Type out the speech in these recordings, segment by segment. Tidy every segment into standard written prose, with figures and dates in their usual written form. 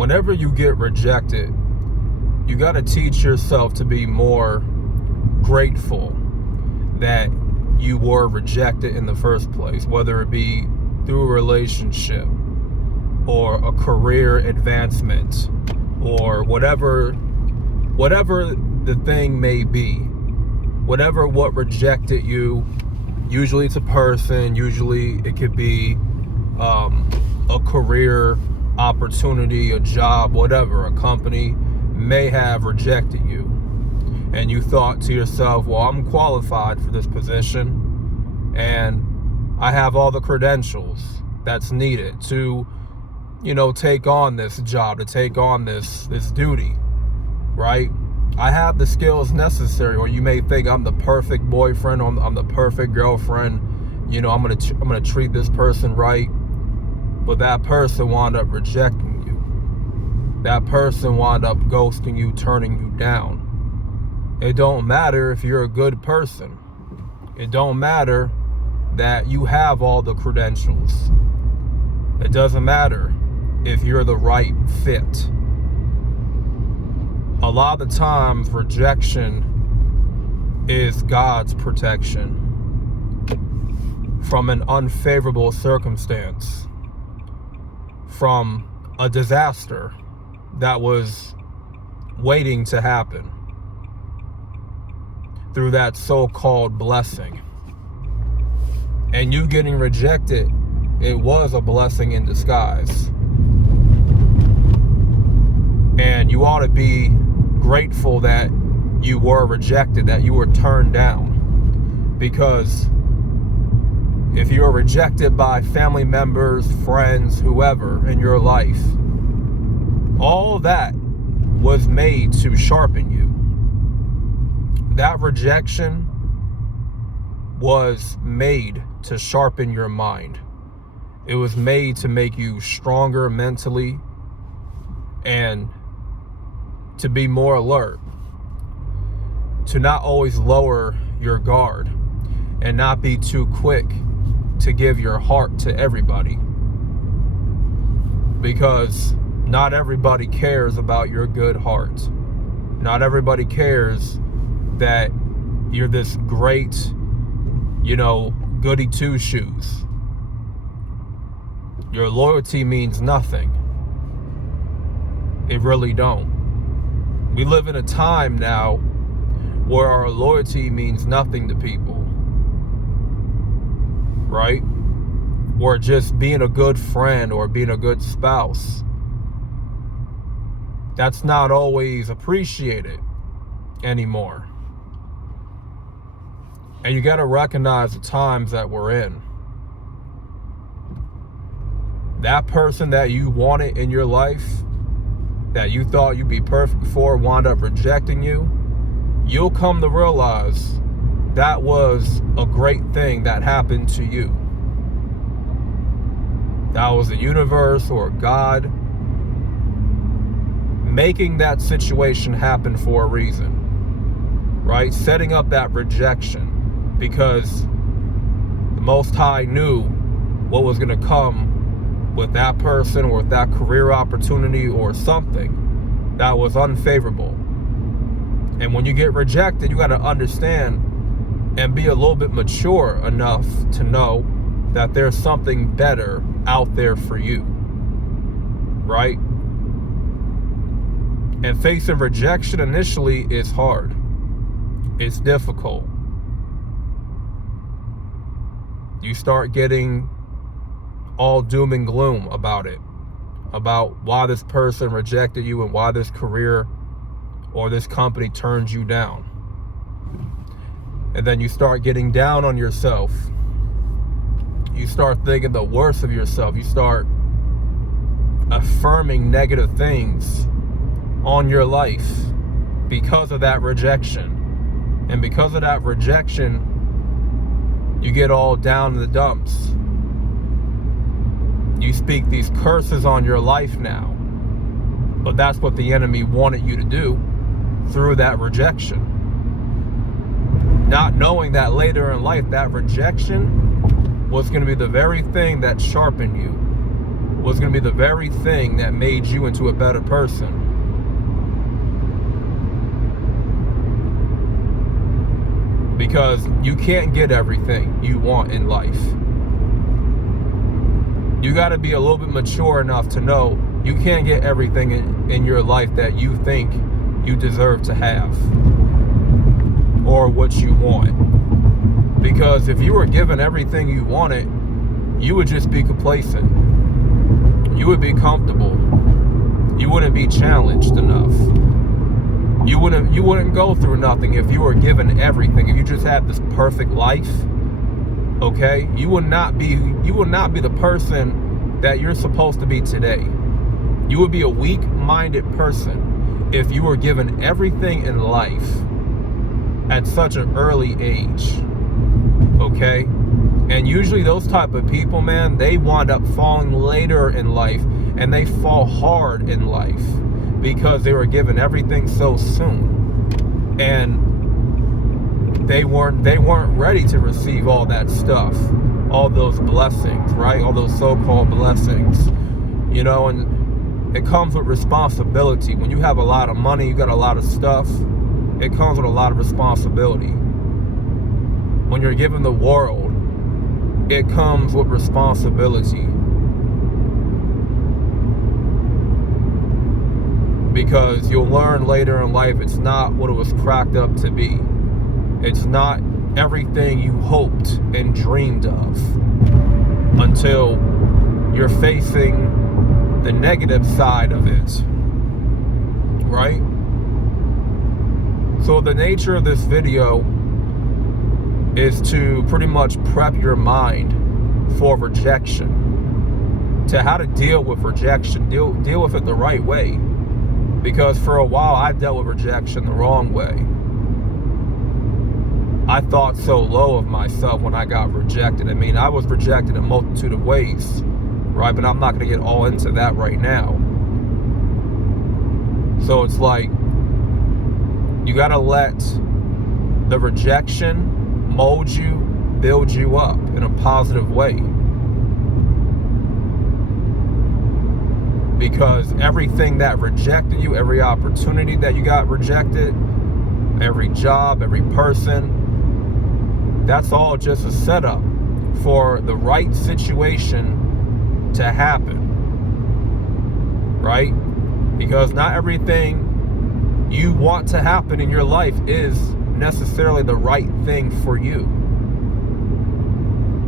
whenever you get rejected, you got to teach yourself to be more grateful that you were rejected in the first place, whether it be through a relationship or a career advancement or whatever the thing may be. Whatever what rejected you, usually it's a person, usually it could be a career opportunity, a job, whatever, a company may have rejected you. And you thought to yourself, well, I'm qualified for this position and I have all the credentials that's needed to, take on this job, to take on this this right? I have the skills necessary. Or you may think I'm the perfect boyfriend, or I'm the perfect girlfriend. I'm gonna treat this person right, but that person wound up rejecting you. That person wound up ghosting you, turning you down. It don't matter if you're a good person. It don't matter that you have all the credentials. It doesn't matter if you're the right fit. A lot of the times, rejection is God's protection from an unfavorable circumstance, from a disaster that was waiting to happen, through that so-called blessing. And you getting rejected, it was a blessing in disguise. And you ought to be grateful that you were rejected, that you were turned down. Because if you were rejected by family members, friends, whoever in your life, all that was made to sharpen you. That rejection was made to sharpen your mind. It was made to make you stronger mentally and to be more alert, to not always lower your guard and not be too quick to give your heart to everybody, because not everybody cares about your good heart. Not everybody cares that you're this great, goody two-shoes. Your loyalty means nothing. It really don't. We live in a time now where our loyalty means nothing to people, right? Or just being a good friend or being a good spouse. That's not always appreciated anymore. And you got to recognize the times that we're in. That person that you wanted in your life, that you thought you'd be perfect for, wound up rejecting you. You'll come to realize that was a great thing that happened to you. That was the universe or God making that situation happen for a reason, right? Setting up that rejection, because the Most High knew what was going to come with that person or with that career opportunity or something that was unfavorable. And when you get rejected, you got to understand and be a little bit mature enough to know that there's something better out there for you, right? And facing rejection initially is hard. It's difficult. You start getting all doom and gloom about it, about why this person rejected you and why this career or this company turns you down. And then you start getting down on yourself. You start thinking the worst of yourself. You start affirming negative things on your life because of that rejection. And because of that rejection, you get all down in the dumps. You speak these curses on your life now. But that's what the enemy wanted you to do through that rejection. Not knowing that later in life, that rejection was going to be the very thing that sharpened you. was going to be the very thing that made you into a better person. Because you can't get everything you want in life. You got to be a little bit mature enough to know you can't get everything in your life that you think you deserve to have or what you want. Because if you were given everything you wanted, you would just be complacent. You would be comfortable. You wouldn't be challenged enough. You wouldn't go through nothing if you were given everything. If you just had this perfect life, okay, you would not be the person that you're supposed to be today. You would be a weak-minded person if you were given everything in life at such an early age. Okay? And usually those type of people, man, they wind up falling later in life, and they fall hard in life because they were given everything so soon. And they weren't ready to receive all that stuff, all those blessings, right? All those so-called blessings, you know. And it comes with responsibility. When you have a lot of money, you got a lot of stuff, it comes with a lot of responsibility. When you're given the world, it comes with responsibility. Because you'll learn later in life it's not what it was cracked up to be. It's not everything you hoped and dreamed of until you're facing the negative side of it, right? So the nature of this video is to pretty much prep your mind for rejection, to how to deal with rejection, deal with it the right way. Because for a while I dealt with rejection the wrong way. I thought so low of myself when I got rejected. I mean, I was rejected in a multitude of ways, right? But I'm not going to get all into that right now. So it's like, you got to let the rejection mold you, build you up in a positive way. Because everything that rejected you, every opportunity that you got rejected, every job, every person, that's all just a setup for the right situation to happen, right? Because not everything you want to happen in your life is necessarily the right thing for you.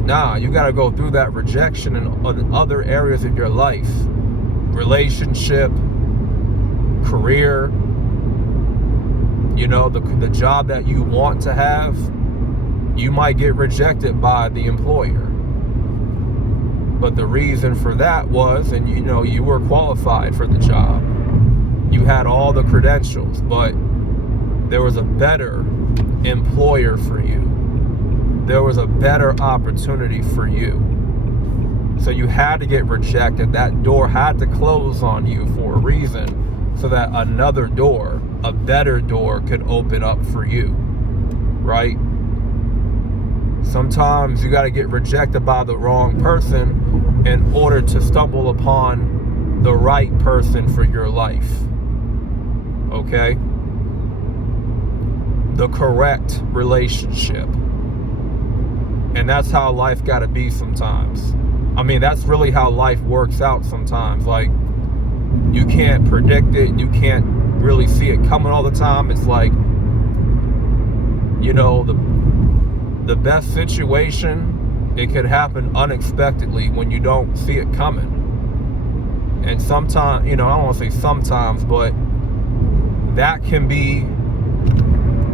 Nah, you got to go through that rejection in other areas of your life. Relationship, career, you know, the job that you want to have, you might get rejected by the employer. But the reason for that was, and you know, you were qualified for the job. You had all the credentials, but there was a better employer for you. There was a better opportunity for you. So you had to get rejected. That door had to close on you for a reason, so that another door, a better door, could open up for you, right? Sometimes you got to get rejected by the wrong person in order to stumble upon the right person for your life, okay? The correct relationship. And that's how life got to be sometimes. I mean, that's really how life works out sometimes. Like, you can't predict it. You can't really see it coming all the time. It's like, you know, the best situation, it could happen unexpectedly when you don't see it coming. And sometimes, you know, I don't want to say sometimes, but that can be,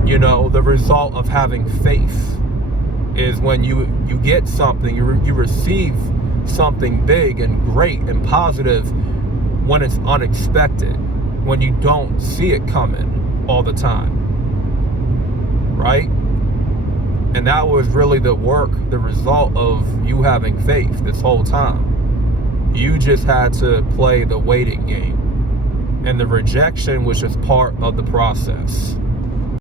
you know, the result of having faith. Is when you get something, you receive something big and great and positive when it's unexpected, when you don't see it coming all the time, right? And that was really the result of you having faith this whole time. You just had to play the waiting game, and the rejection was just part of the process.